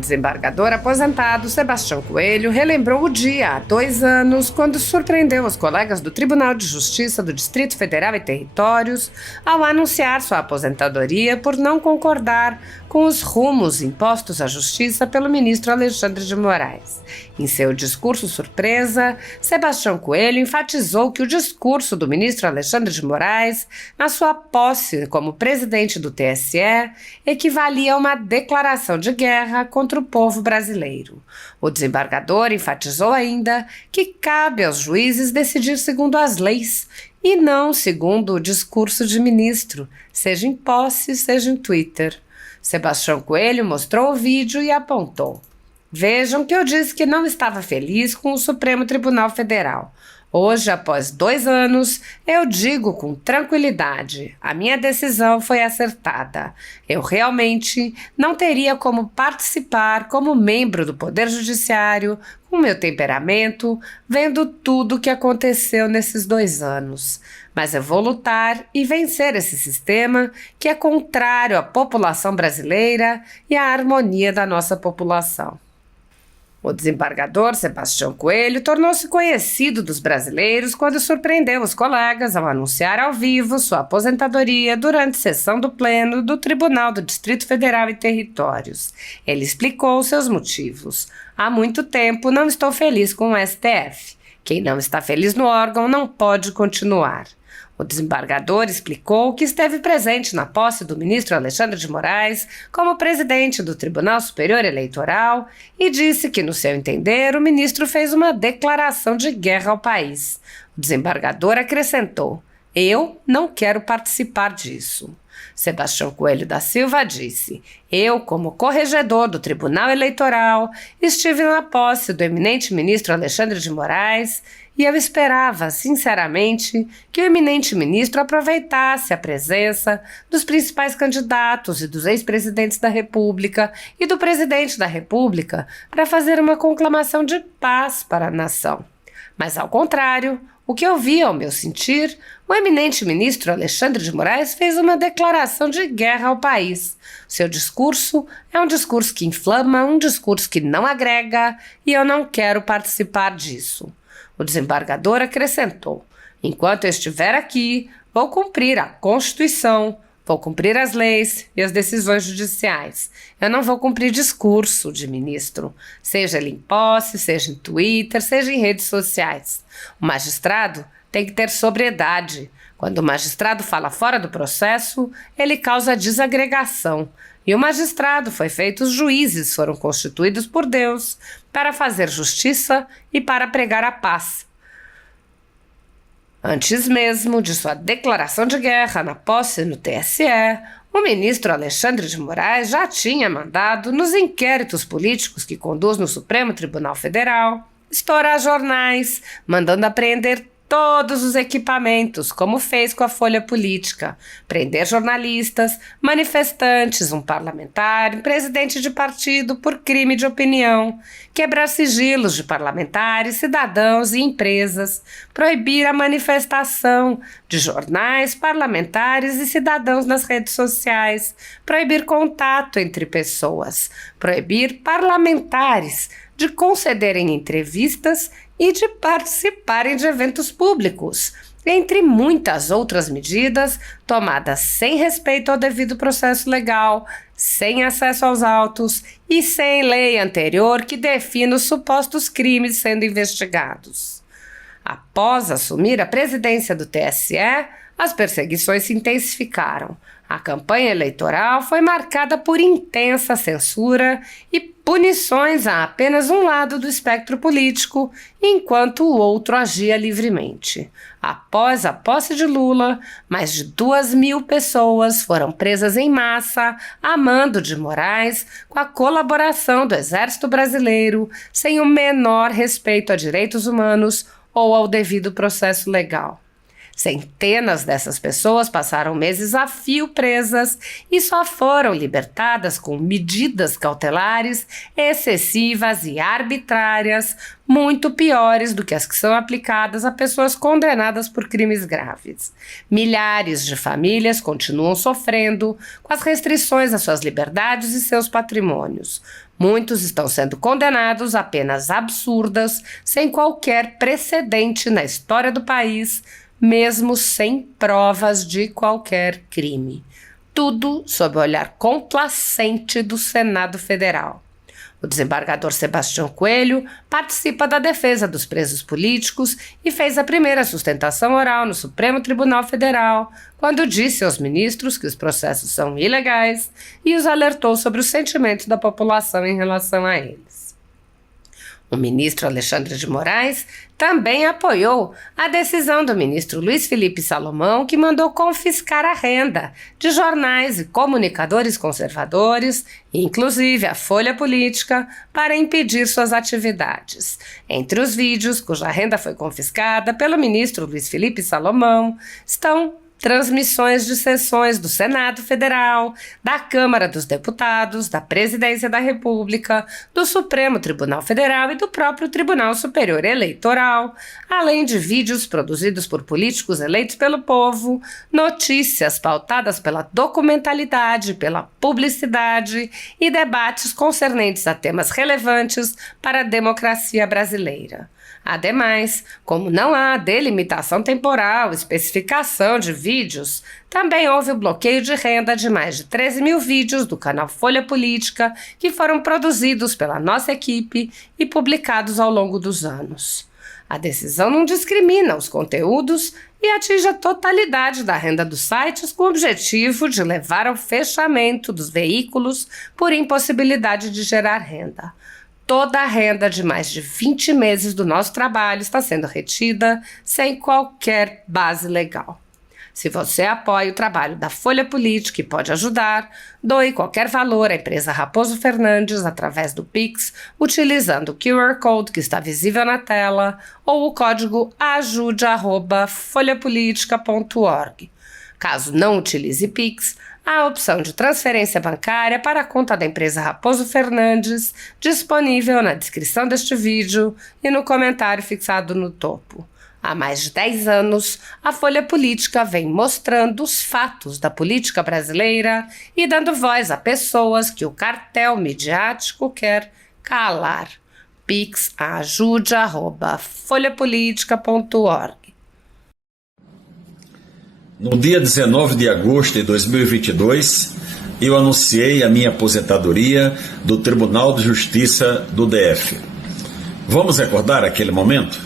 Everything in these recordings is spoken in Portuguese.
desembargador aposentado Sebastião Coelho relembrou o dia há 2 anos, quando surpreendeu os colegas do Tribunal de Justiça do Distrito Federal e Territórios ao anunciar sua aposentadoria por não concordar com os rumos impostos à Justiça pelo ministro Alexandre de Moraes. Em seu discurso surpresa, Sebastião Coelho enfatizou que o discurso do ministro Alexandre de Moraes, na sua posse como presidente do TSE, equivalia a uma declaração de guerra contra o povo brasileiro. O desembargador enfatizou ainda que cabe aos juízes decidir segundo as leis e não segundo o discurso de ministro, seja em posse, seja em Twitter. Sebastião Coelho mostrou o vídeo e apontou: "Vejam que eu disse que não estava feliz com o Supremo Tribunal Federal. Hoje, após 2 anos, eu digo com tranquilidade, a minha decisão foi acertada. Eu realmente não teria como participar como membro do Poder Judiciário, com meu temperamento, vendo tudo o que aconteceu nesses 2 anos. Mas eu vou lutar e vencer esse sistema que é contrário à população brasileira e à harmonia da nossa população." O desembargador Sebastião Coelho tornou-se conhecido dos brasileiros quando surpreendeu os colegas ao anunciar ao vivo sua aposentadoria durante sessão do Pleno do Tribunal do Distrito Federal e Territórios. Ele explicou seus motivos. "Há muito tempo não estou feliz com o STF. Quem não está feliz no órgão não pode continuar." O desembargador explicou que esteve presente na posse do ministro Alexandre de Moraes como presidente do Tribunal Superior Eleitoral e disse que, no seu entender, o ministro fez uma declaração de guerra ao país. O desembargador acrescentou: "Eu não quero participar disso." Sebastião Coelho da Silva disse: "Eu, como corregedor do Tribunal Eleitoral, estive na posse do eminente ministro Alexandre de Moraes e eu esperava, sinceramente, que o eminente ministro aproveitasse a presença dos principais candidatos e dos ex-presidentes da República e do presidente da República para fazer uma conclamação de paz para a nação. Mas, ao contrário, o que eu vi ao meu sentir, o eminente ministro Alexandre de Moraes fez uma declaração de guerra ao país. Seu discurso é um discurso que inflama, um discurso que não agrega, e eu não quero participar disso." O desembargador acrescentou: "Enquanto eu estiver aqui, vou cumprir a Constituição, vou cumprir as leis e as decisões judiciais. Eu não vou cumprir discurso de ministro, seja ele em posse, seja em Twitter, seja em redes sociais. O magistrado tem que ter sobriedade. Quando o magistrado fala fora do processo, ele causa desagregação. E o magistrado foi feito, os juízes foram constituídos por Deus para fazer justiça e para pregar a paz." Antes mesmo de sua declaração de guerra na posse no TSE, o ministro Alexandre de Moraes já tinha mandado, nos inquéritos políticos que conduz no Supremo Tribunal Federal, estourar jornais, mandando apreender todos os equipamentos, como fez com a Folha Política, prender jornalistas, manifestantes, um parlamentar, um presidente de partido por crime de opinião, quebrar sigilos de parlamentares, cidadãos e empresas, proibir a manifestação de jornais, parlamentares e cidadãos nas redes sociais, proibir contato entre pessoas, proibir parlamentares de concederem entrevistas e de participarem de eventos públicos, entre muitas outras medidas tomadas sem respeito ao devido processo legal, sem acesso aos autos e sem lei anterior que defina os supostos crimes sendo investigados. Após assumir a presidência do TSE, as perseguições se intensificaram. A campanha eleitoral foi marcada por intensa censura e punições a apenas um lado do espectro político, enquanto o outro agia livremente. Após a posse de Lula, mais de 2.000 pessoas foram presas em massa a mando de Moraes, com a colaboração do Exército Brasileiro, sem o menor respeito a direitos humanos ou ao devido processo legal. Centenas dessas pessoas passaram meses a fio presas e só foram libertadas com medidas cautelares excessivas e arbitrárias, muito piores do que as que são aplicadas a pessoas condenadas por crimes graves. Milhares de famílias continuam sofrendo com as restrições às suas liberdades e seus patrimônios. Muitos estão sendo condenados a penas absurdas, sem qualquer precedente na história do país, mesmo sem provas de qualquer crime. Tudo sob o olhar complacente do Senado Federal. O desembargador Sebastião Coelho participa da defesa dos presos políticos e fez a primeira sustentação oral no Supremo Tribunal Federal, quando disse aos ministros que os processos são ilegais e os alertou sobre os sentimentos da população em relação a eles. O ministro Alexandre de Moraes também apoiou a decisão do ministro Luiz Felipe Salomão, que mandou confiscar a renda de jornais e comunicadores conservadores, inclusive a Folha Política, para impedir suas atividades. Entre os vídeos cuja renda foi confiscada pelo ministro Luiz Felipe Salomão estão transmissões de sessões do Senado Federal, da Câmara dos Deputados, da Presidência da República, do Supremo Tribunal Federal e do próprio Tribunal Superior Eleitoral, além de vídeos produzidos por políticos eleitos pelo povo, notícias pautadas pela documentalidade, pela publicidade e debates concernentes a temas relevantes para a democracia brasileira. Ademais, como não há delimitação temporal, especificação de vídeos, também houve o bloqueio de renda de mais de 13 mil vídeos do canal Folha Política que foram produzidos pela nossa equipe e publicados ao longo dos anos. A decisão não discrimina os conteúdos e atinge a totalidade da renda dos sites com o objetivo de levar ao fechamento dos veículos por impossibilidade de gerar renda. Toda a renda de mais de 20 meses do nosso trabalho está sendo retida sem qualquer base legal. Se você apoia o trabalho da Folha Política e pode ajudar, doe qualquer valor à empresa Raposo Fernandes através do Pix, utilizando o QR Code que está visível na tela ou o código ajude@folhapolitica.org. Caso não utilize Pix, há a opção de transferência bancária para a conta da empresa Raposo Fernandes, disponível na descrição deste vídeo e no comentário fixado no topo. Há mais de 10 anos, a Folha Política vem mostrando os fatos da política brasileira e dando voz a pessoas que o cartel midiático quer calar. Pix ajude@folhapolitica.org. No dia 19 de agosto de 2022, eu anunciei a minha aposentadoria do Tribunal de Justiça do DF. Vamos recordar aquele momento?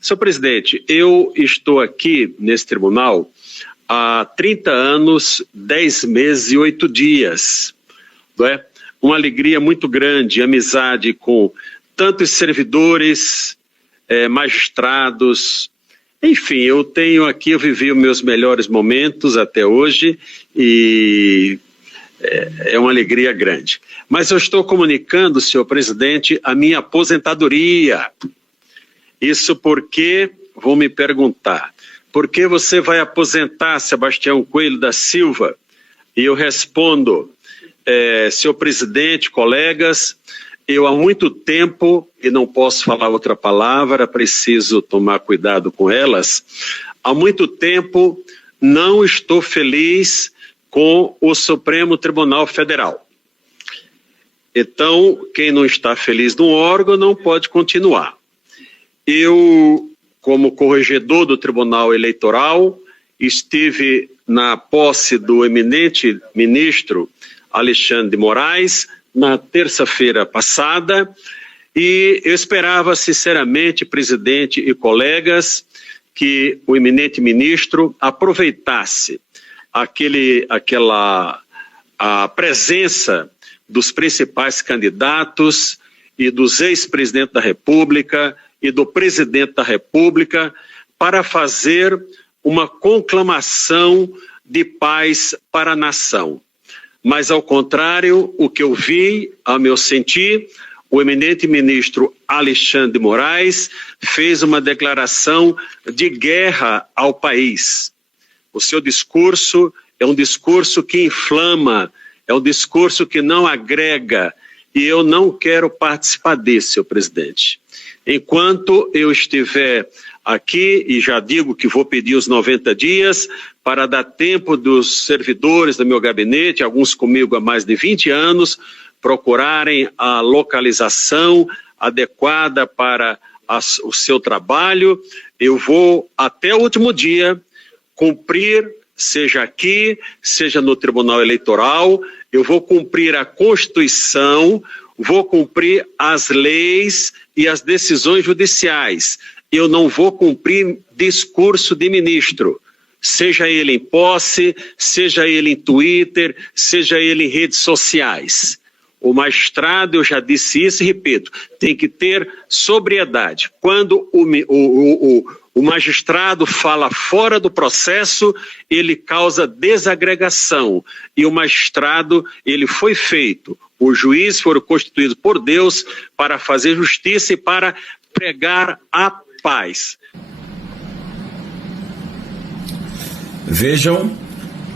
Senhor presidente, eu estou aqui nesse tribunal há 30 anos, 10 meses e 8 dias. Não é? Uma alegria muito grande, amizade com tantos servidores, magistrados. Enfim, eu vivi os meus melhores momentos até hoje e é uma alegria grande. Mas eu estou comunicando, senhor presidente, a minha aposentadoria. Isso porque, vão me perguntar, por que você vai aposentar Sebastião Coelho da Silva? E eu respondo, senhor presidente, colegas, eu há muito tempo, e não posso falar outra palavra, preciso tomar cuidado com elas, há muito tempo não estou feliz com o Supremo Tribunal Federal. Então, quem não está feliz no órgão não pode continuar. Eu, como corregedor do Tribunal Eleitoral, estive na posse do eminente ministro Alexandre de Moraes, na terça-feira passada, e eu esperava sinceramente, presidente e colegas, que o eminente ministro aproveitasse a presença dos principais candidatos e dos ex-presidentes da República e do presidente da República para fazer uma conclamação de paz para a nação. Mas, ao contrário, o que eu vi, ao meu sentir, o eminente ministro Alexandre de Moraes fez uma declaração de guerra ao país. O seu discurso é um discurso que inflama, é um discurso que não agrega, e eu não quero participar desse, senhor presidente. Enquanto eu estiver aqui, e já digo que vou pedir os 90 dias para dar tempo dos servidores do meu gabinete, alguns comigo há mais de 20 anos, procurarem a localização adequada para o seu trabalho, eu vou até o último dia cumprir, seja aqui, seja no Tribunal Eleitoral, eu vou cumprir a Constituição, vou cumprir as leis e as decisões judiciais. Eu não vou cumprir discurso de ministro, seja ele em posse, seja ele em Twitter, seja ele em redes sociais. O magistrado, eu já disse isso e repito, tem que ter sobriedade. Quando o magistrado fala fora do processo, ele causa desagregação. E o magistrado, ele foi feito, os juízes foram constituídos por Deus para fazer justiça e para pregar a paz. Vejam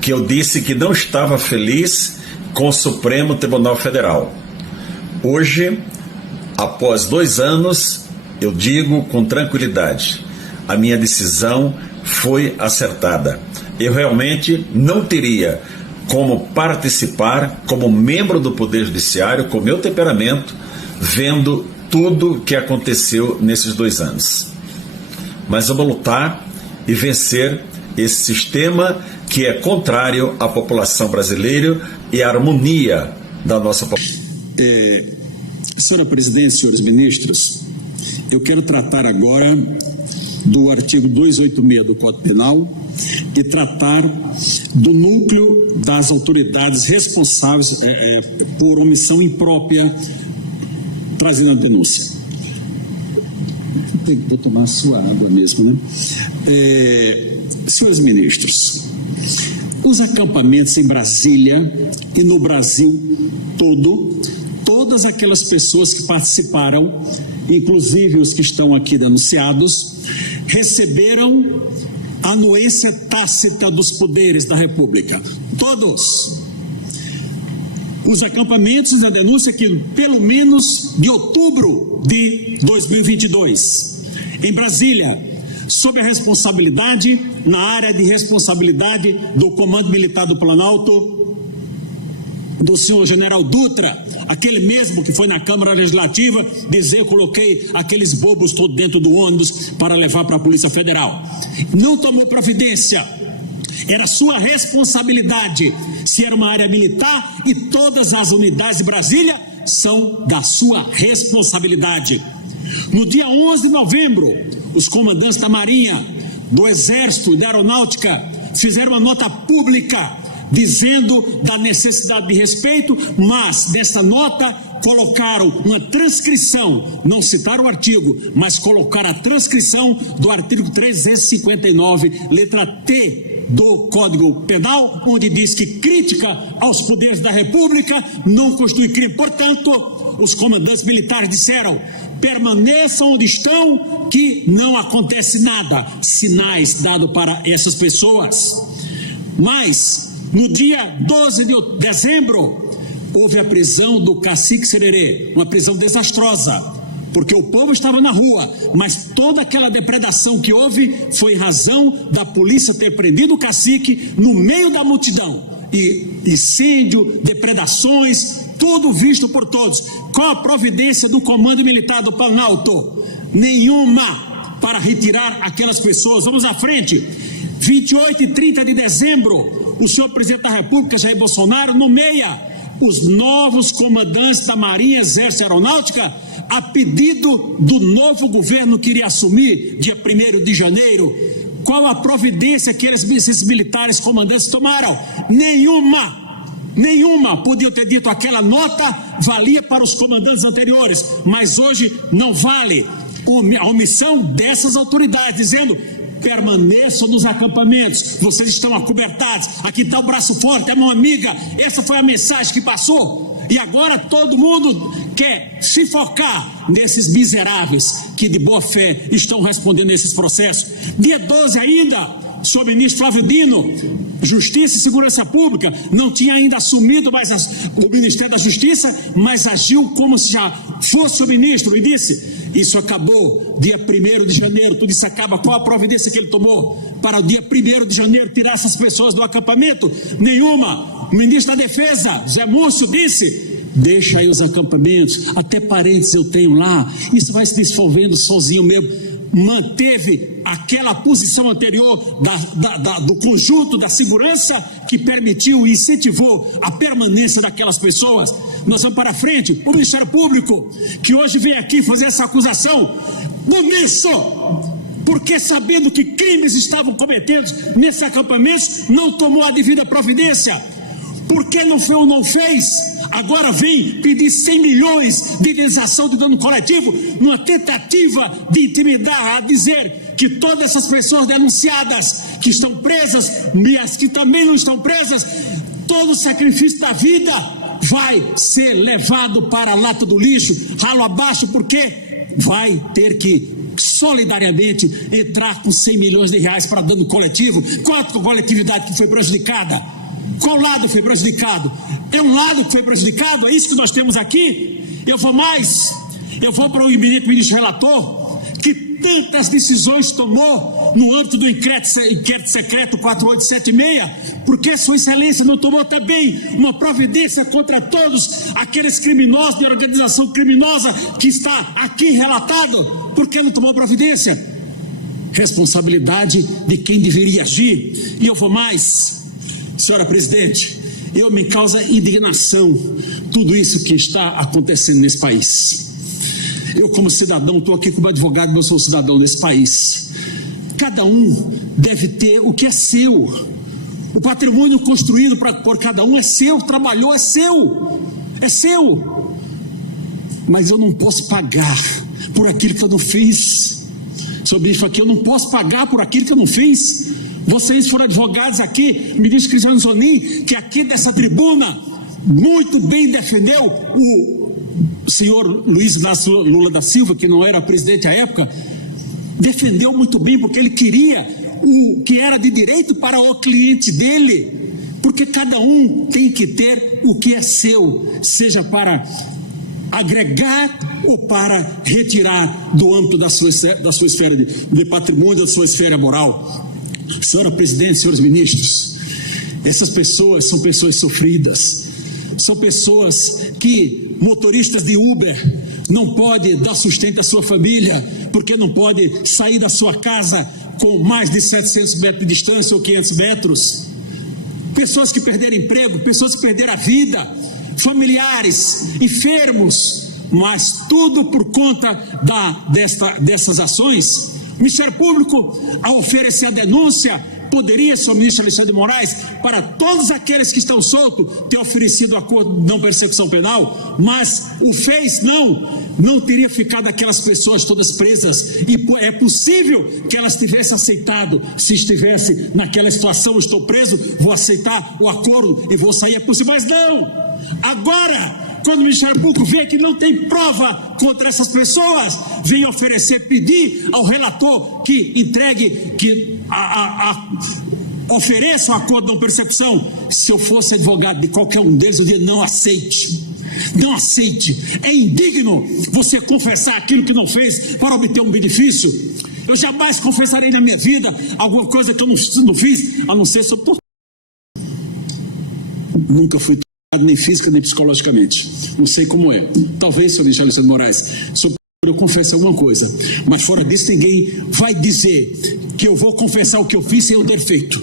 que eu disse que não estava feliz com o Supremo Tribunal Federal. Hoje, após 2 anos, eu digo com tranquilidade, a minha decisão foi acertada. Eu realmente não teria como participar como membro do Poder Judiciário, com meu temperamento, vendo tudo que aconteceu nesses 2 anos. Mas vamos lutar e vencer esse sistema que é contrário à população brasileira e à harmonia da nossa população. Senhora Presidente, senhores ministros, eu quero tratar agora do artigo 286 do Código Penal e tratar do núcleo das autoridades responsáveis por omissão imprópria trazendo a denúncia. Vou tomar a sua água mesmo, né? Senhores ministros, os acampamentos em Brasília e no Brasil todo, todas aquelas pessoas que participaram, inclusive os que estão aqui denunciados, receberam a anuência tácita dos poderes da República. Todos. Os acampamentos da denúncia que pelo menos de outubro de 2022, em Brasília, sob a responsabilidade, na área de responsabilidade do Comando Militar do Planalto, do senhor General Dutra, aquele mesmo que foi na Câmara Legislativa dizer: eu coloquei aqueles bobos todos dentro do ônibus para levar para a Polícia Federal. Não tomou providência. Era sua responsabilidade. Se era uma área militar, e todas as unidades de Brasília são da sua responsabilidade. No dia 11 de novembro, os comandantes da Marinha, do Exército e da Aeronáutica fizeram uma nota pública dizendo da necessidade de respeito, mas nessa nota colocaram uma transcrição, não citaram o artigo, mas colocaram a transcrição do artigo 359, letra T do Código Penal, onde diz que crítica aos poderes da República não constitui crime. Portanto, os comandantes militares disseram: permaneçam onde estão, que não acontece nada. Sinais dados para essas pessoas. Mas, no dia 12 de dezembro, houve a prisão do cacique Sererê, uma prisão desastrosa, porque o povo estava na rua, mas toda aquela depredação que houve foi em razão da polícia ter prendido o cacique no meio da multidão. E incêndio, depredações, tudo visto por todos. Qual a providência do Comando Militar do Planalto? Nenhuma para retirar aquelas pessoas. Vamos à frente. 28 e 30 de dezembro, o senhor presidente da República, Jair Bolsonaro, nomeia os novos comandantes da Marinha, Exército e Aeronáutica a pedido do novo governo que iria assumir dia 1º de janeiro. Qual a providência que esses militares comandantes tomaram? Nenhuma. Podiam ter dito: aquela nota valia para os comandantes anteriores, mas hoje não vale. A omissão dessas autoridades, dizendo: permaneçam nos acampamentos, vocês estão acobertados, aqui está o braço forte, a mão amiga. Essa foi a mensagem que passou. E agora todo mundo quer se focar nesses miseráveis que de boa fé estão respondendo a esses processos. Dia 12 ainda, o senhor ministro Flávio Dino, Justiça e Segurança Pública, não tinha ainda assumido mais o Ministério da Justiça, mas agiu como se já fosse o ministro e disse: isso acabou dia 1º de janeiro, tudo isso acaba. Qual a providência que ele tomou para o dia 1º de janeiro tirar essas pessoas do acampamento? Nenhuma. O ministro da Defesa, Zé Múcio, disse: deixa aí os acampamentos, até parentes eu tenho lá, isso vai se desenvolvendo sozinho mesmo. Manteve aquela posição anterior do conjunto da segurança que permitiu e incentivou a permanência daquelas pessoas. Nós vamos para frente. O Ministério Público, que hoje vem aqui fazer essa acusação, omisso, porque sabendo que crimes estavam cometidos nesses acampamentos, não tomou a devida providência. Por que não fez? Agora vem pedir 100 milhões de indenização do dano coletivo, numa tentativa de intimidar, a dizer que todas essas pessoas denunciadas, que estão presas, e as que também não estão presas, todo o sacrifício da vida vai ser levado para a lata do lixo, ralo abaixo, porque vai ter que solidariamente entrar com 100 milhões de reais para dano coletivo. Quanto coletividade que foi prejudicada? Qual lado foi prejudicado? É um lado que foi prejudicado? É isso que nós temos aqui? Eu vou para o eminente ministro relator, que tantas decisões tomou no âmbito do inquérito secreto 4876, porque Sua Excelência não tomou também uma providência contra todos aqueles criminosos de organização criminosa que está aqui relatado? Por que não tomou providência? Responsabilidade de quem deveria agir. E eu vou mais, senhora presidente, me causa indignação tudo isso que está acontecendo nesse país. Eu, como cidadão, estou aqui como advogado, eu sou cidadão desse país. Cada um deve ter o que é seu. O patrimônio construído por cada um é seu, trabalhou, é seu. É seu. Mas eu não posso pagar por aquilo que eu não fiz. Seu bicho aqui, eu não posso pagar por aquilo que eu não fiz. Vocês foram advogados aqui, o ministro Cristiano Zanin, que aqui dessa tribuna muito bem defendeu o senhor Luiz Inácio Lula da Silva, que não era presidente à época, defendeu muito bem, porque ele queria o que era de direito para o cliente dele, porque cada um tem que ter o que é seu, seja para agregar ou para retirar do âmbito da sua esfera de patrimônio, da sua esfera moral. Senhora presidente, senhores ministros, essas pessoas são pessoas sofridas, são pessoas que, motoristas de Uber, não pode dar sustento à sua família, porque não pode sair da sua casa com mais de 700 metros de distância ou 500 metros. Pessoas que perderam emprego, pessoas que perderam a vida, familiares, enfermos, mas tudo por conta dessas ações. O Ministério Público, ao oferecer a denúncia, poderia, senhor ministro Alexandre de Moraes, para todos aqueles que estão soltos, ter oferecido acordo de não persecução penal, mas o fez não teria ficado aquelas pessoas todas presas, e é possível que elas tivessem aceitado. Se estivesse naquela situação, estou preso, vou aceitar o acordo e vou sair, é possível, mas não. Agora, quando o Ministério Público vê que não tem prova contra essas pessoas, vem oferecer, pedir ao relator que entregue, que ofereça um acordo de não persecução. Se eu fosse advogado de qualquer um deles, eu diria: não aceite. Não aceite. É indigno você confessar aquilo que não fez para obter um benefício. Eu jamais confessarei na minha vida alguma coisa que eu não fiz, a não ser sobre tortura. Nunca fui nem física nem psicologicamente, não sei como é. Talvez, senhor ministro Alexandre de Moraes, eu confesso alguma coisa, mas fora disso ninguém vai dizer que eu vou confessar o que eu fiz sem eu ter feito.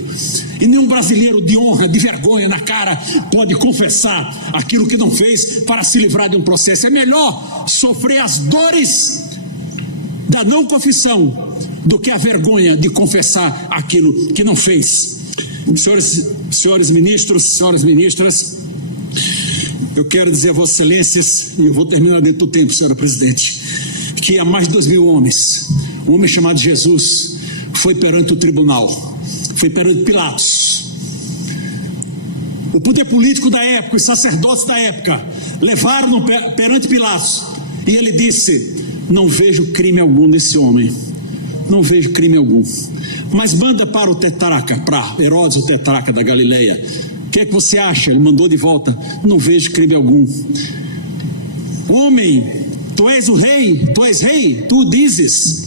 E nenhum brasileiro de honra, de vergonha na cara, pode confessar aquilo que não fez para se livrar de um processo. É melhor sofrer as dores da não confissão do que a vergonha de confessar aquilo que não fez. Senhores ministros, senhoras ministras, eu quero dizer a Vossas Excelências, e eu vou terminar dentro do tempo, senhora presidente, que há mais de 2.000 homens, um homem chamado Jesus, foi perante o tribunal, foi perante Pilatos. O poder político da época, os sacerdotes da época, levaram-no perante Pilatos. E ele disse: não vejo crime algum nesse homem. Não vejo crime algum. Mas manda para o tetrarca, para Herodes, o tetrarca da Galileia. O que é que você acha? Ele mandou de volta: não vejo crime algum. Homem, tu és o rei, tu és rei, tu dizes.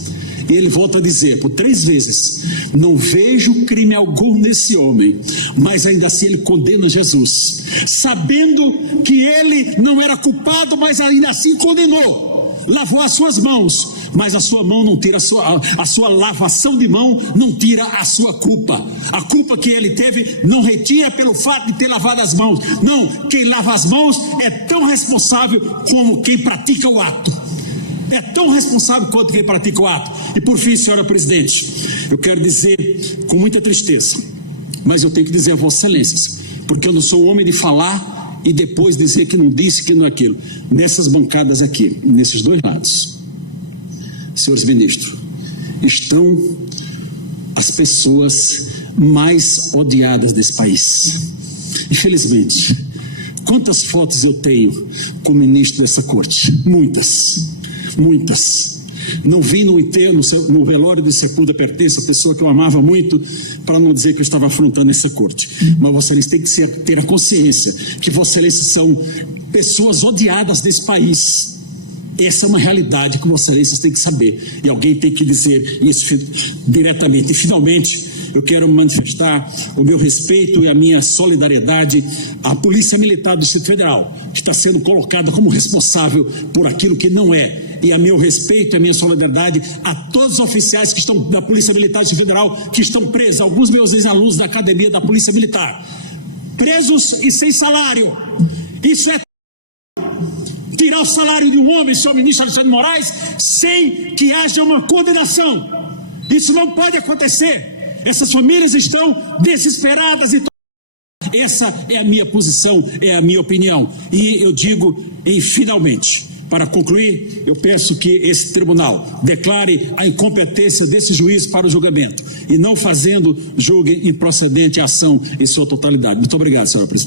E ele volta a dizer por 3 vezes: não vejo crime algum nesse homem. Mas ainda assim ele condena Jesus, sabendo que ele não era culpado, mas ainda assim condenou. Lavou as suas mãos, mas a sua mão não tira a sua lavação de mão não tira a sua culpa. A culpa que ele teve não retira pelo fato de ter lavado as mãos. Não, quem lava as mãos é tão responsável como quem pratica o ato. É tão responsável quanto quem pratica o ato. E por fim, senhora presidente, eu quero dizer com muita tristeza, mas eu tenho que dizer a Vossa Excelência, porque eu não sou homem de falar e depois dizer que não disse, que não é aquilo. Nessas bancadas aqui, nesses 2 lados, senhores ministros, estão as pessoas mais odiadas desse país. Infelizmente, quantas fotos eu tenho com o ministro dessa corte? Muitas. Não vi no enterro, no velório de Sepúlveda Pertença, a pessoa que eu amava muito, para não dizer que eu estava afrontando essa corte. Mas Vossa Excelência tem que ter a consciência que Vossa Excelência são pessoas odiadas desse país. Essa é uma realidade que Vossa Excelência tem que saber. E alguém tem que dizer isso diretamente. E finalmente, eu quero manifestar o meu respeito e a minha solidariedade à Polícia Militar do Distrito Federal, que está sendo colocada como responsável por aquilo que não é. E a meu respeito e a minha solidariedade a todos os oficiais que estão da Polícia Militar do Distrito Federal, que estão presos, alguns meus ex-alunos da Academia da Polícia Militar, presos e sem salário. Isso é tirar o salário de um homem, senhor ministro Alexandre de Moraes, sem que haja uma condenação. Isso não pode acontecer. Essas famílias estão desesperadas e essa é a minha posição, é a minha opinião. E eu digo, e finalmente, para concluir, eu peço que esse tribunal declare a incompetência desse juiz para o julgamento e não fazendo julgue improcedente a ação em sua totalidade. Muito obrigado, senhora presidente.